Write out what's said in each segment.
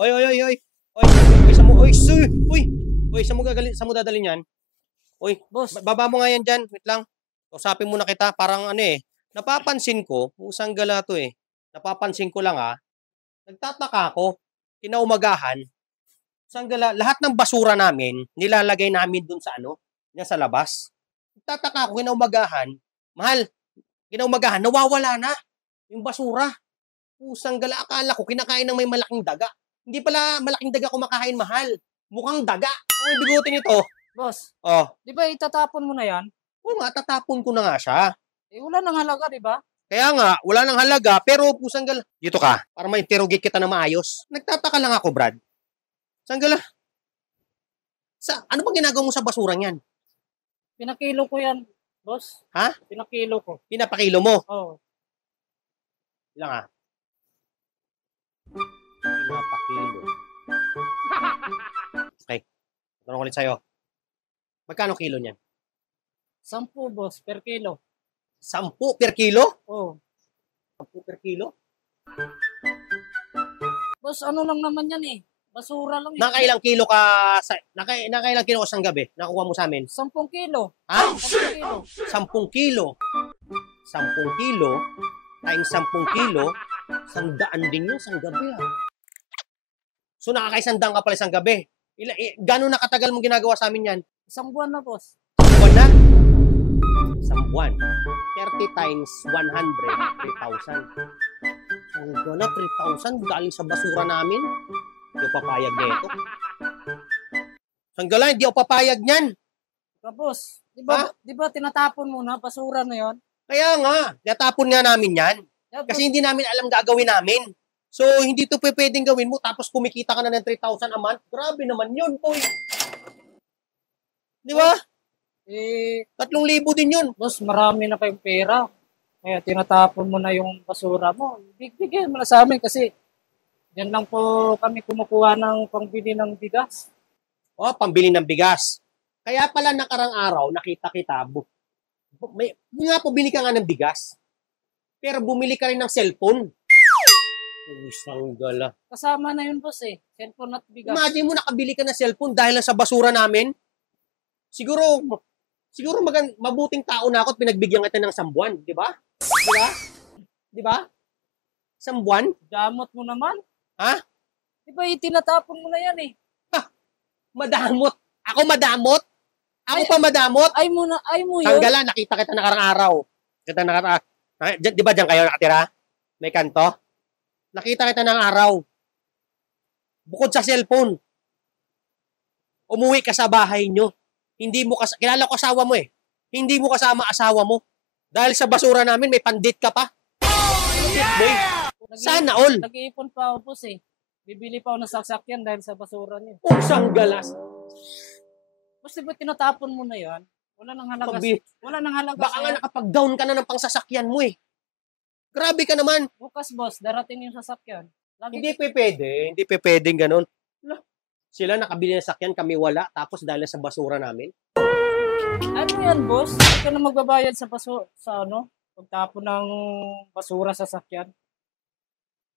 Oy, oy, oy, oy. Oy, oy, sa mo, oy, uy. Oy, sa mo dadalhin yan? Oy, Boss, baba mo nga yan dyan. Wait lang. Usapin muna kita. Parang ano eh. Napapansin ko, usang gala to eh. Napapansin ko lang nagtataka ako. Kinaumagahan. Usang gala, lahat ng basura namin, nilalagay namin dun sa ano, yan sa labas. Nagtataka ako, kinaumagahan. Mahal, kinaumagahan, nawawala na yung basura. Usang gala, akala ko kinakain ng may malaking daga. Hindi pala malaking daga kumakain, mahal. Mukhang daga. Ang bigutin nito. boss, Oh, di ba itatapon mo na yan? oo nga, tatapon ko na nga siya. Eh, wala nang halaga, di ba? Kaya nga, wala nang halaga, pero pusang gala. Dito ka, para ma-interrogate kita na maayos. Nagtataka lang ako, Brad. Sanggala, ano bang ginagawa mo sa basurang yan? Pinakilo ko yan, boss. Ha? Pinakilo ko. Pinapakilo mo. Oo. Ilang Pinapakilo. Okay. Tanong ulit sa'yo. Magkano kilo niyan? 10, boss, per kilo. 10 per kilo? Oo. 10 per kilo? Boss, ano lang naman yan eh. Basura lang eh. Nakailang kilo ka nakailang kilo ka sa gabi? Nakuha mo sa amin? 10 kilo. Ha? 10 kilo. 10 kilo. 10 kilo times 10 kilo, 100 din yun sa gabi. So nakakaisandaan ka pala isang gabi. Gano'n nakatagal mong ginagawa sa amin yan? 1 buwan na, boss. Buwan na? Isang buwan. 30 times 100, 3,000. Ang gana, 3,000 galing sa basura namin. Hindi ako papayag nito. Sanggala, hindi ako papayag niyan. Tapos, Ha? di ba tinatapon mo na, basura na yon? Kaya nga, natapon nga namin yan. Yeah, Kasi hindi namin alam gagawin namin. So, hindi to pwedeng gawin mo tapos kumikita ka na ng 3,000 a month. Grabe naman yun, boy. Di ba? eh, 3,000 din yun. boss, marami na kayong pera. Kaya tinatapon mo na yung basura mo. Bigyan mo na sa amin kasi diyan lang po kami kumukuha ng pangbili ng bigas. O, pambili ng bigas. Kaya pala nakarang araw, nakita kita, nga po, bili ka nga ng bigas. Pero bumili ka rin ng cellphone. Isang gala. Kasama na yun, boss eh. Cellphone at bigas. Imagine mo, nakabili ka ng cellphone dahil lang sa basura namin. Siguro mabuting tao na ako at pinagbigyan kita ng sambuan, di ba? Di ba? Di ba? Sambuan? Damot mo naman. Ha? Di ba itinatapon mo na yan eh. Madamot. Ako madamot? Ako pa madamot? Ay mo yun. Sanggala, nakita kita nakarang araw. Di ba dyan kayo nakatira? May kanto? Nakita kita ng araw. Bukod sa cellphone. Umuwi ka sa bahay nyo. Kilala ko asawa mo eh. Hindi mo kasama asawa mo. Dahil sa basura namin, may pandit ka pa. Boy, sana all. Nag-iipon pa ako, boss eh. Bibili pa ako ng sasakyan dahil sa basura niyo. Pusang galas. Boss, di ba tinatapon mo na yan? Wala nang halaga. Wala nang halaga. Baka nga nakapag-down ka na ng pangsasakyan mo eh. Grabe ka naman. Bukas, boss, darating yung sasakyan. Hindi pwedeng ganun. Sila nakabili ng sakyan, kami wala. Tapos dahil sa basura namin. Ano yan, boss? Hindi ka na magbabayad sa pagtapon ng basura sa sasakyan.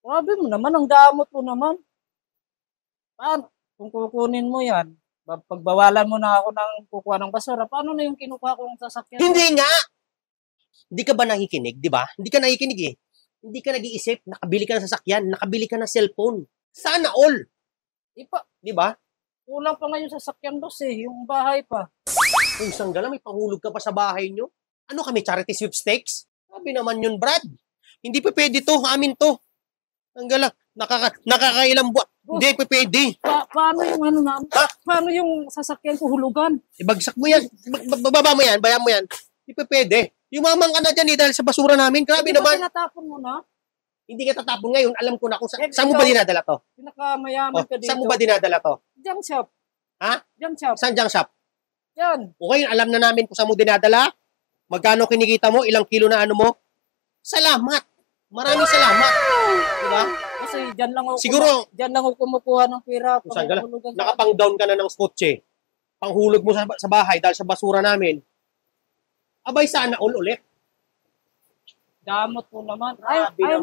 Grabe mo naman, ang damot mo naman. Paano? Kung kukunin mo yan, pagbawalan mo na ako ng kukuha ng basura, paano na yung kinukuha kong sasakyan? Hindi nga! Hindi ka ba nakikinig, di ba? Hindi ka nakikinig eh. Hindi ka nag-iisip, nakabili ka ng sasakyan, nakabili ka ng cellphone. Sana all! Di ba? Kulang pa nga yung sasakyan, boss eh. Yung bahay pa. Kung sanggala, may panghulog ka pa sa bahay nyo. Ano kami, charity sweepstakes? Sabi naman yun, Brad. Hindi pa pwede to, amin to. Sanggala, nakakailang buwan. Hindi pa pwede. Paano yung Paano yung sasakyan ko hulugan? Ibagsak mo yan. Bababa mo yan, bayan mo yan. Hindi pa pwede. Yumamang ka na dyan eh, dahil sa basura namin. Grabe Hindi naman. Hindi ba tinatapon mo na? Hindi ka tatapon ngayon. Alam ko na kung saan mo ba dinadala to? Pinakamayaman ka dito. Saan mo ba dinadala to? Junk shop. Ha? Junk shop. Saan junk shop? Yan. Okay, alam na namin kung saan mo dinadala. Magkano kinikita mo, ilang kilo na ano mo. Salamat. Maraming salamat. Diba? Kasi dyan lang ako, Siguro, dyan lang ako kumukuha ng pera. Nakapang-down ka na ng kotse. Panghulog mo sa bahay dahil sa basura namin. Abay, sana all ulit. Damot mo naman. Grabe Ayaw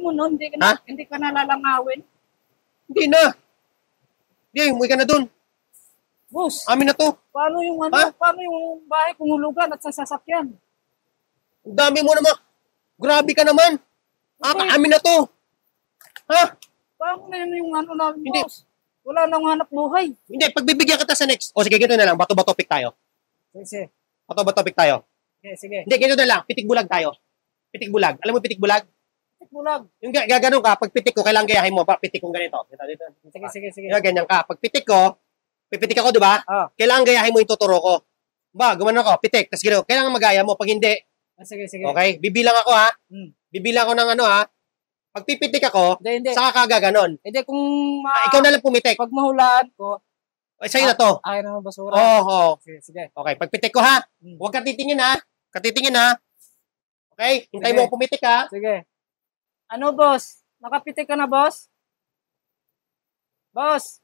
mo nun, hindi ka na lalangawin. Hindi na. Hindi, umuwi ka na dun. Boss, Amin na to. paano yung ano, Ha? paano yung bahay kong hulugan at sa sasakyan? Ang dami mo naman. Grabe ka naman. Okay. Amin na to. Ha? Paano na yun yung ano namin, Hindi. boss? Wala nang hanap buhay. Hindi, pagbibigyan kita sa next. O sige, ganito na lang. Bato-bato pick tayo. Sige, Bato-bato pick tayo. sige. Hindi, ganito na lang. Pitik bulag tayo. Pitik bulag. Alam mo pitik bulag? Bulag. Yung gaganon ka, pag pitik ko, kailangan gayahin mo. Pitik kong ganito. Dito. Sige. Yung ganyan ka. Pag pitik ko, pipitik ako, di ba? Ah. Kailangan gayahin mo yung tuturo ko. Ba, gumanon ako, pitik. Tapos gano'n. Kailangan magaya mo. Pag hindi, Sige. okay? Bibilang ako, ha? Bibilang ako ng ano, ha? Pag pipitik ako, Hindi. saka ka gaganon. Hindi, kung Ikaw na lang pumitik. pag mahulaan ko, Ay, sa'yo na to. akin naman basura. Oo. Sige. Okay, pag pitik ko, ha? Hmm. Huwag ka titingin, ha? Katitingin, ha? Okay? Hintay mo Sige. ako pumitik, ha? Sige. Ano, boss? Nakapitik ka na, boss? Boss?